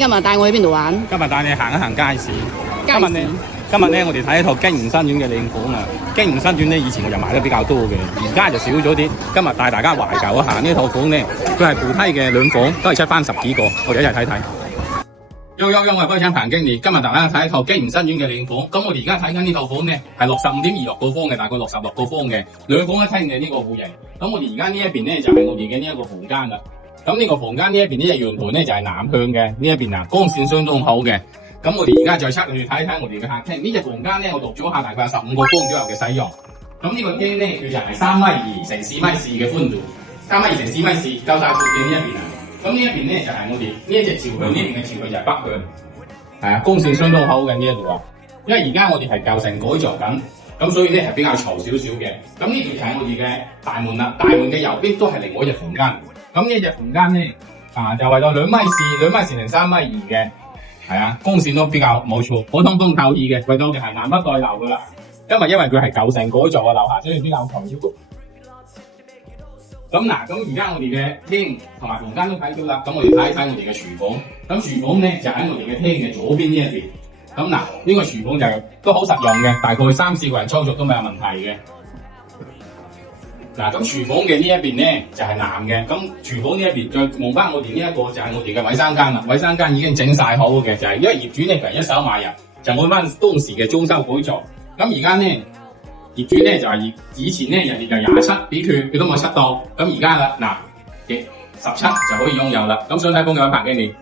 今日帶我去邊度玩？今日帶你行一行街市。街市今日咧，我哋睇一套京吳新苑嘅靚房啊！京吳新苑咧，以前我就買得比較多嘅，而家就少咗啲。今日帶大家懷舊一下呢套房咧，佢係扶梯嘅兩房，都係出翻10幾個，我哋一齊睇睇。我係開產彭經理，今日大家睇一套京吳新苑嘅靚房。咁我哋而家睇緊呢套房咧，係65.26個方嘅，大概66個方嘅兩房一廳嘅呢個戶型。咁我哋而家呢一邊咧就係我哋嘅呢一個房間啦。咁呢個房間呢一邊呢隻陽台咧就係南向嘅，呢一邊啊光線相當好嘅。咁我哋而家再出去睇睇我哋嘅客廳。呢隻房間咧，我度咗下大概有15個方左右嘅使用。咁呢個廳咧，佢就係3.2米乘4.4米嘅寬度，3.2米乘4.4米夠晒闊嘅呢一邊啊。咁呢一邊咧就係我哋呢一隻朝向，呢邊嘅朝向就係北向，係啊，光線相當好嘅呢一度啊。因為而家我哋係舊城改造緊，咁所以咧係比較嘈少少嘅。咁呢條就係我哋嘅大門啦，大門嘅右邊都係另外一隻房間。咁呢隻房間咧就圍到2.4米乘3.2米嘅。係啊，光線都比較冇錯，普通風透氣嘅，為到嘅係南北對流噶啦。因為佢係舊城改造嘅樓下，所以比較嘈少。咁而家我哋嘅廳同埋房間都睇到啦。咁我哋睇一睇我哋嘅廚房。咁廚房咧就喺我哋嘅廳嘅左邊呢一邊。咁呢個廚房就都好實用嘅，大概3-4個人操作都未有問題嘅。咁廚房嘅呢一邊咧就係南嘅，咁廚房呢一邊再望翻我哋呢一個就係我哋嘅衛生間啦。衛生間已經整晒好嘅，就係因為業主咧係一手買入，就按翻當時嘅裝修改造。咁而家咧業主咧就係以前咧人哋就27俾佢都冇7到，咁而家啦17就可以擁有啦。咁想睇房嘅話，彭經理。